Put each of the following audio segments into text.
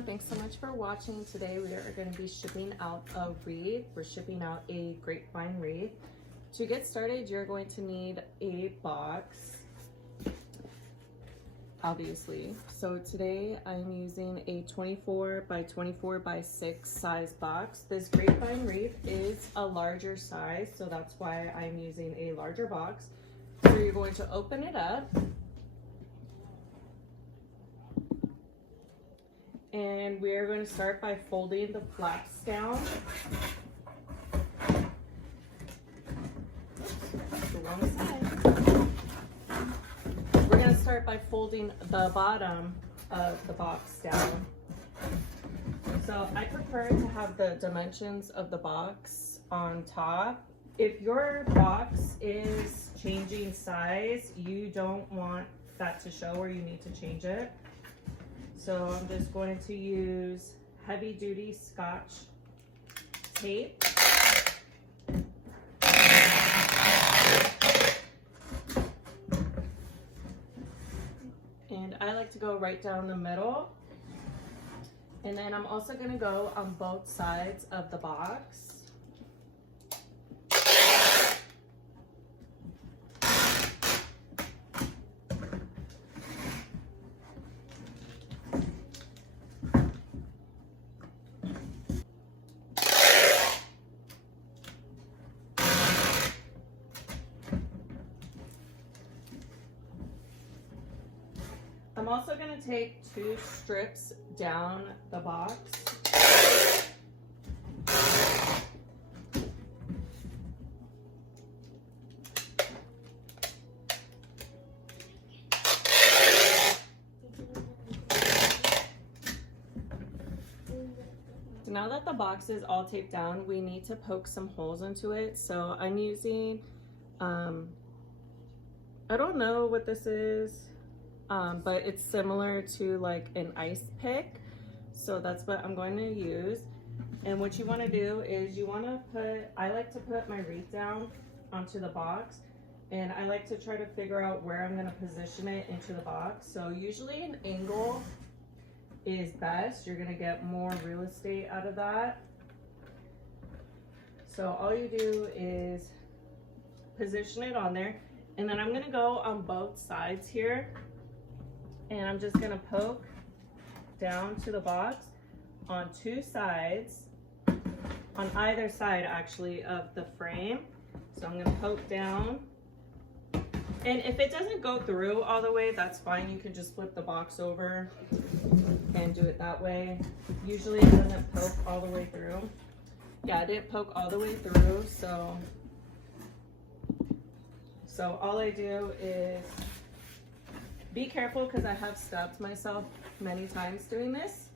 everyone, thanks so much for watching. Today we are going to be shipping out a wreath. We're shipping out a grapevine wreath. To get started, you're going to need a box, obviously. So today I'm using a 24 by 24 by 6 size box. This grapevine wreath is a larger size, so that's why I'm using a larger box. So you're going to open it up. And we are going to start by folding the flaps down. Oops, the wrong side. We're going to start by folding the bottom of the box down. So I prefer to have the dimensions of the box on top. If your box is changing size, you don't want that to show, or you need to change it. So I'm just going to use heavy duty Scotch tape. And I like to go right down the middle. And then I'm also going to go on both sides of the box. I'm also going to take 2 strips down the box. So now that the box is all taped down, we need to poke some holes into it. So I'm using, I don't know what this is. But it's similar to like an ice pick. So that's what I'm going to use. And what you want to do is you want to I like to put my wreath down onto the box. And I like to try to figure out where I'm going to position it into the box. So usually an angle is best. You're going to get more real estate out of that. So all you do is position it on there. And then I'm going to go on both sides here. And I'm just gonna poke down to the box on 2 sides, on either side actually of the frame. So I'm gonna poke down. And if it doesn't go through all the way, that's fine. You can just flip the box over and do it that way. Usually it doesn't poke all the way through. Yeah, it didn't poke all the way through, so all I do is be careful, because I have stabbed myself many times doing this.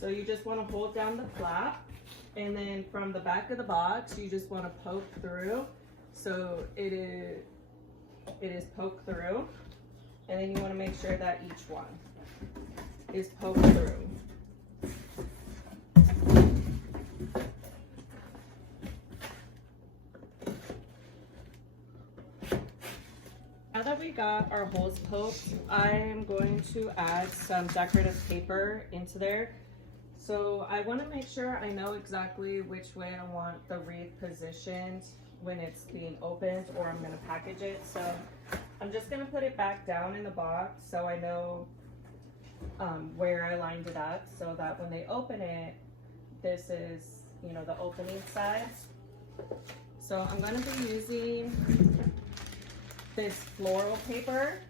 So you just want to hold down the flap, and then from the back of the box, you just want to poke through. So it is poked through, and then you want to make sure that each one is poked through. Now that we got our holes poked, I am going to add some decorative paper into there. So I want to make sure I know exactly which way I want the wreath positioned when it's being opened, or I'm going to package it. So I'm just going to put it back down in the box so I know where I lined it up, so that when they open it, this is, you know, the opening side. So I'm going to be using this floral paper.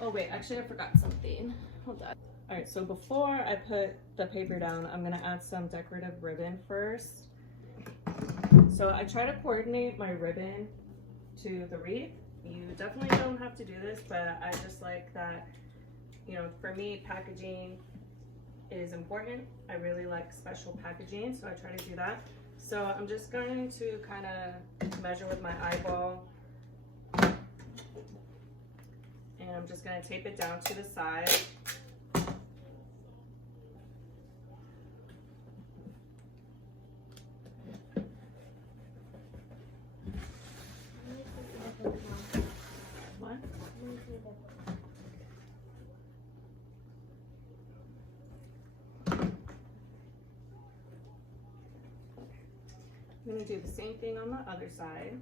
Oh wait, actually I forgot something. Hold on. All right, so before I put the paper down, I'm gonna add some decorative ribbon first. So I try to coordinate my ribbon to the wreath. You definitely don't have to do this, but I just like that, you know, for me, packaging is important. I really like special packaging, so I try to do that. So I'm just going to kind of measure with my eyeball. And I'm just going to tape it down to the side. What? gonna do the same thing on the other side.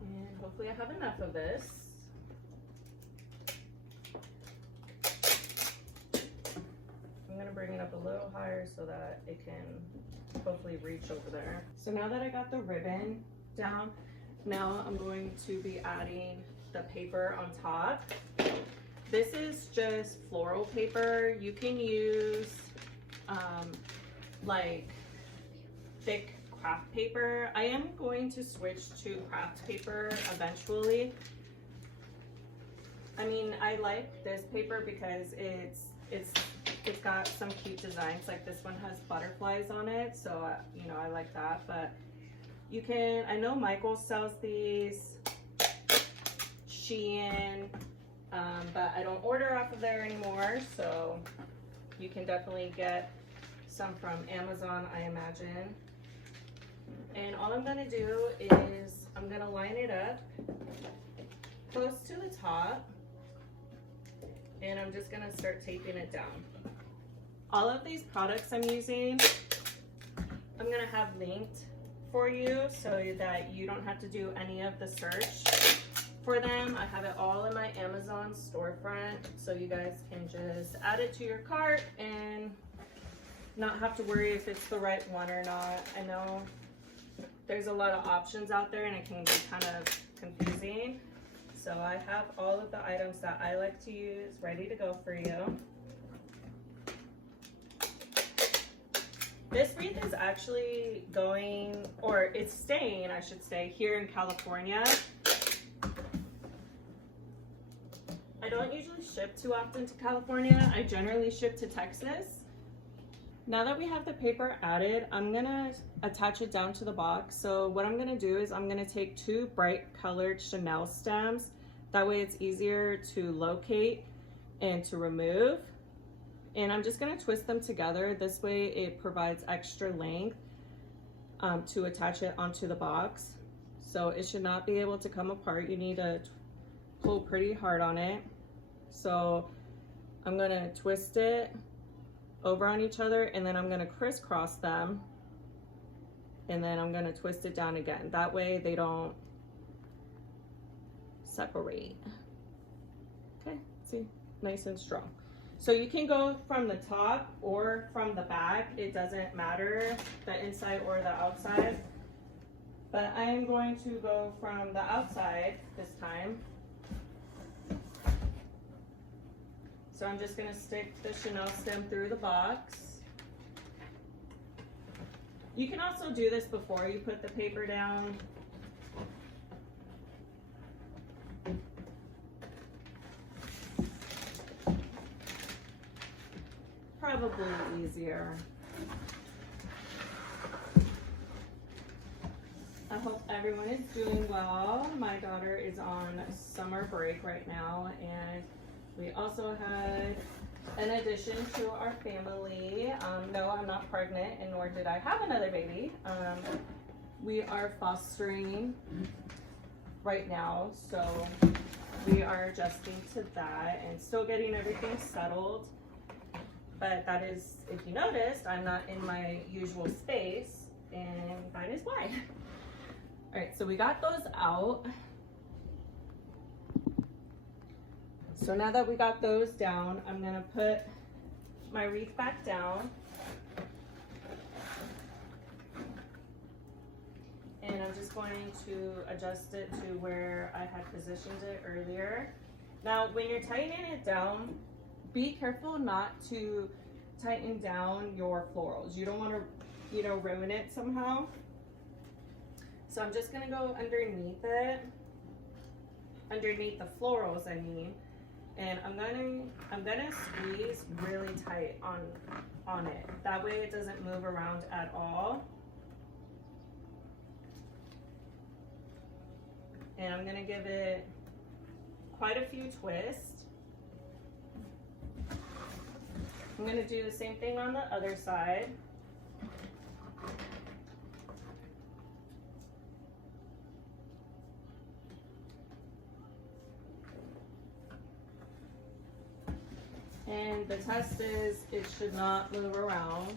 And hopefully I have enough of this. I'm gonna bring it up a little higher so that it can hopefully reach over there. So now that I got the ribbon down, now I'm going to be adding the paper on top. This is just floral paper. You can use like thick craft paper. I am going to switch to craft paper eventually. I mean, I like this paper because it's got some cute designs. Like this one has butterflies on it, so you know, I like that. But you can, I know Michael sells these, Shein, but I don't order off of there anymore, so you can definitely get some from Amazon, I imagine. And all I'm gonna do is I'm gonna line it up close to the top, and I'm just gonna start taping it down. All of these products I'm using, I'm gonna have linked for you so that you don't have to do any of the search for them. I have it all in my Amazon storefront, so you guys can just add it to your cart and not have to worry if it's the right one or not. I know there's a lot of options out there and it can be kind of confusing. So I have all of the items that I like to use ready to go for you. This wreath is actually going, or it's staying, I should say, here in California. I don't usually ship too often to California. I generally ship to Texas. Now that we have the paper added, I'm gonna attach it down to the box. So what I'm gonna do is I'm gonna take 2 bright colored Chanel stems. That way it's easier to locate and to remove. And I'm just gonna twist them together. This way it provides extra length to attach it onto the box. So it should not be able to come apart. You need to pull pretty hard on it. So I'm gonna twist it over on each other, and then I'm gonna crisscross them, and then I'm gonna twist it down again. That way they don't separate. Okay, see, nice and strong. So you can go from the top or from the back. It doesn't matter, the inside or the outside. But I am going to go from the outside this time. So I'm just gonna stick the Chanel stem through the box. You can also do this before you put the paper down. Probably easier. I hope everyone is doing well. My daughter is on summer break right now, and we also had an addition to our family. No, I'm not pregnant, and nor did I have another baby. We are fostering right now, so we are adjusting to that and still getting everything settled. But that is, if you noticed, I'm not in my usual space, and that is why. All right, so we got those out. So now that we got those down, I'm gonna put my wreath back down. And I'm just going to adjust it to where I had positioned it earlier. Now, when you're tightening it down, be careful not to tighten down your florals. You don't wanna, you know, ruin it somehow. So I'm just gonna go underneath it, underneath the florals, I mean. And I'm gonna squeeze really tight on it. That way it doesn't move around at all. And I'm gonna give it quite a few twists. I'm gonna do the same thing on the other side. And the test is it should not move around.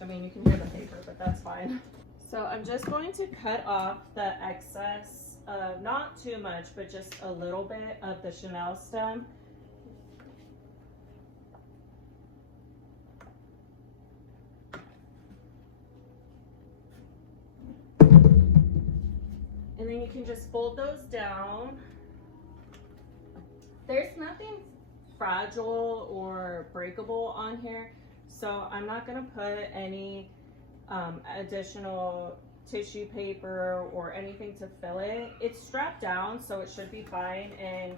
I mean, you can hear the paper, but that's fine. So I'm just going to cut off the excess, not too much, but just a little bit of the Chanel stem. And then you can just fold those down. There's nothing fragile or breakable on here, so I'm not gonna put any additional tissue paper or anything to fill it. It's strapped down, so it should be fine. And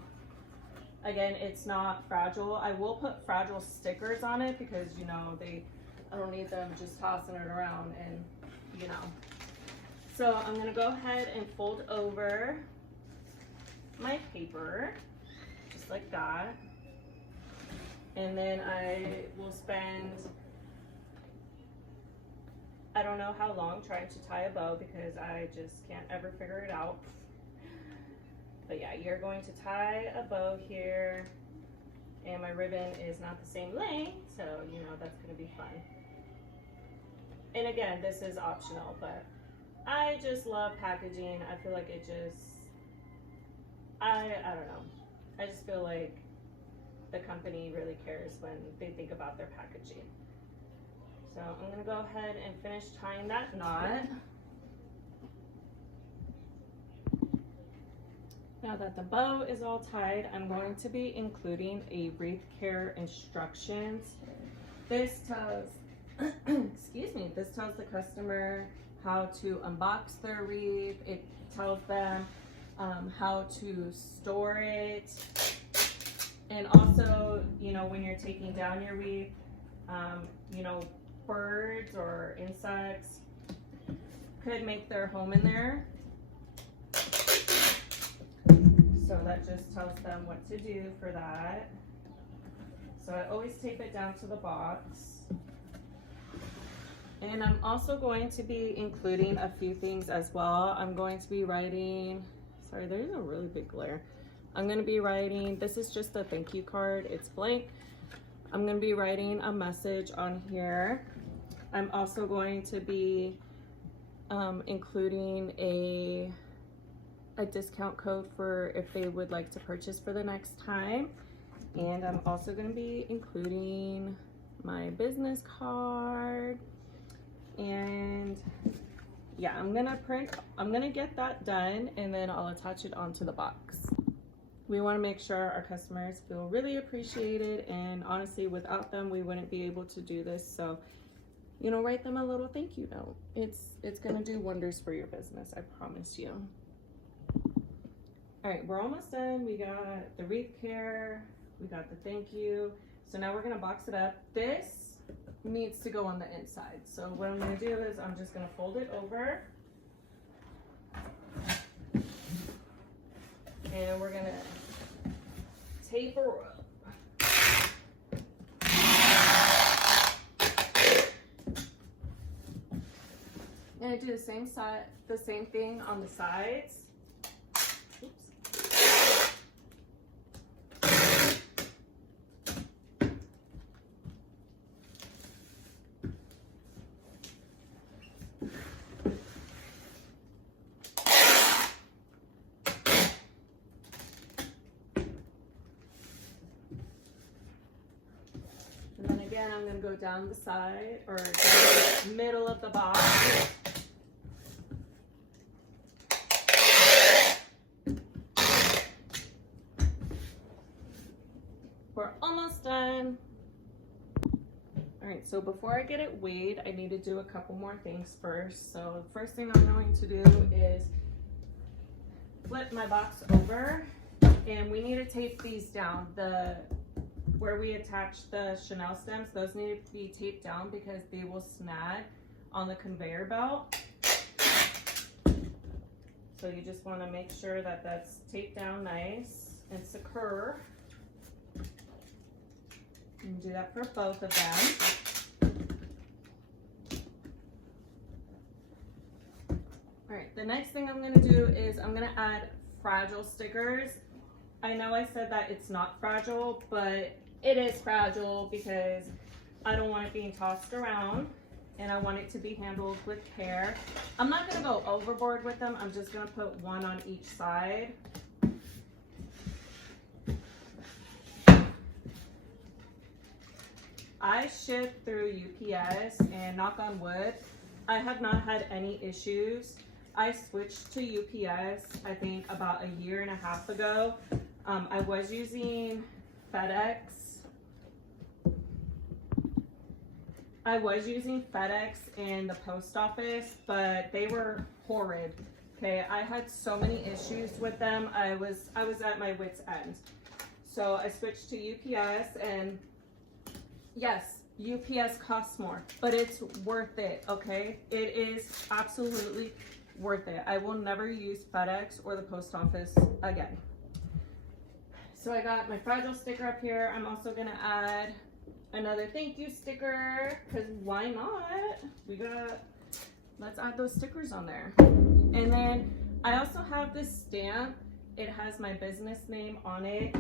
again, it's not fragile. I will put fragile stickers on it because, you know, I don't need them just tossing it around and, you know. So I'm gonna go ahead and fold over my paper, just like that. And then I will spend, I don't know how long, trying to tie a bow because I just can't ever figure it out. But yeah, you're going to tie a bow here, and my ribbon is not the same length, so you know that's gonna be fun. And again, this is optional, but I just love packaging. I feel like it just, I don't know. I just feel like the company really cares when they think about their packaging. So I'm gonna go ahead and finish tying that knot. Now that the bow is all tied, I'm going to be including a wreath care instructions. This tells, excuse me, this tells the customer how to unbox their wreath. It tells them how to store it. And also, you know, when you're taking down your wreath, you know, birds or insects could make their home in there. So that just tells them what to do for that. So I always tape it down to the box. And I'm also going to be including a few things as well. I'm going to be writing, sorry, there's a really big glare. I'm going to be writing, this is just a thank you card, it's blank. I'm going to be writing a message on here. I'm also going to be including a discount code for if they would like to purchase for the next time. And I'm also going to be including my business card. And yeah, I'm gonna get that done, and then I'll attach it onto the box. We want to make sure our customers feel really appreciated, and honestly, without them, we wouldn't be able to do this. So, you know, write them a little thank you note. It's gonna do wonders for your business, I promise you. All right, we're almost done. We got the wreath care, we got the thank you. So now we're gonna box it up. This needs to go on the inside. So what I'm gonna do is I'm just gonna fold it over, and we're gonna taper up. I'm gonna do the same thing on the sides. And then again, I'm going to go down the side, or down the middle of the box. We're almost done. All right, so before I get it weighed, I need to do a couple more things first. So the first thing I'm going to do is flip my box over, and we need to tape these down. Where we attach the Chanel stems, those need to be taped down because they will snag on the conveyor belt. So you just want to make sure that that's taped down nice and secure. You can do that for both of them. All right, the next thing I'm going to do is I'm going to add fragile stickers. I know I said that it's not fragile, but it is fragile because I don't want it being tossed around. and I want it to be handled with care. I'm not gonna go overboard with them. I'm just gonna put one on each side. I ship through UPS, and knock on wood, I have not had any issues. I switched to UPS, I think about a year and a half ago. I was using FedEx. And the post office, but they were horrid. Okay, I had so many issues with them. I was at my wit's end. So I switched to UPS, and yes, UPS costs more, but it's worth it, okay? It is absolutely worth it. I will never use FedEx or the post office again. So I got my fragile sticker up here. I'm also gonna add another thank you sticker, because why not? Let's add those stickers on there. And then I also have this stamp. It has my business name on it.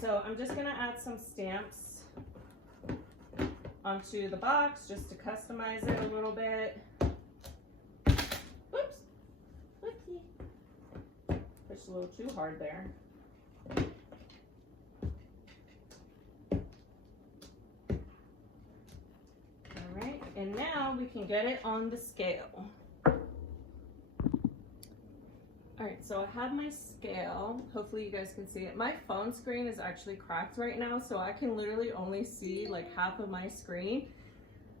So I'm just gonna add some stamps onto the box just to customize it a little bit. Whoops, whoopsie. Pushed a little too hard there. All right, and now we can get it on the scale. All right, so I have my scale. Hopefully you guys can see it. My phone screen is actually cracked right now, so I can literally only see like half of my screen.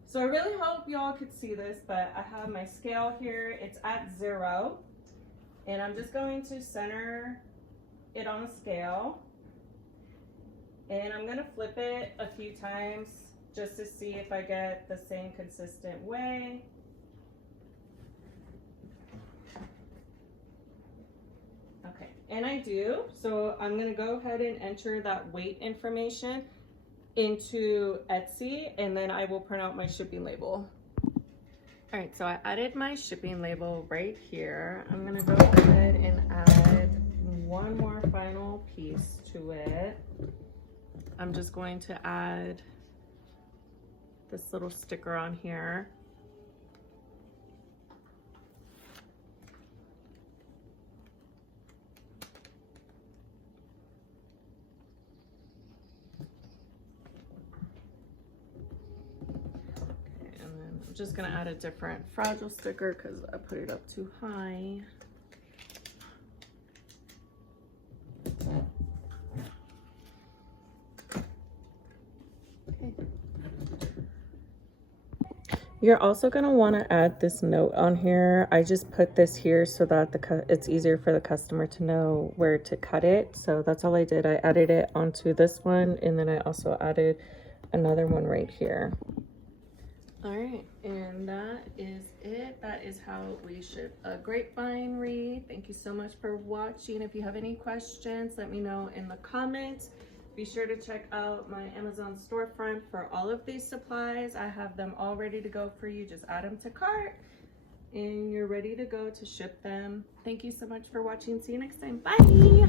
So I really hope y'all could see this, but I have my scale here. It's at 0, and I'm just going to center it on the scale. And I'm gonna flip it a few times just to see if I get the same consistent way. Okay, and I do. So I'm gonna go ahead and enter that weight information into Etsy, and then I will print out my shipping label. All right, so I added my shipping label right here. I'm gonna go ahead and add one more final piece to it. I'm just going to add this little sticker on here. Just gonna add a different fragile sticker because I put it up too high. Okay. You're also gonna want to add this note on here. I just put this here so that it's easier for the customer to know where to cut it. So that's all I did. I added it onto this one, and then I also added another one right here. All right, and that is it. That is how we ship a grapevine wreath. Thank you so much for watching. If you have any questions, let me know in the comments. Be sure to check out my Amazon storefront for all of these supplies. I have them all ready to go for you. Just add them to cart and you're ready to go to ship them. Thank you so much for watching. See you next time. Bye.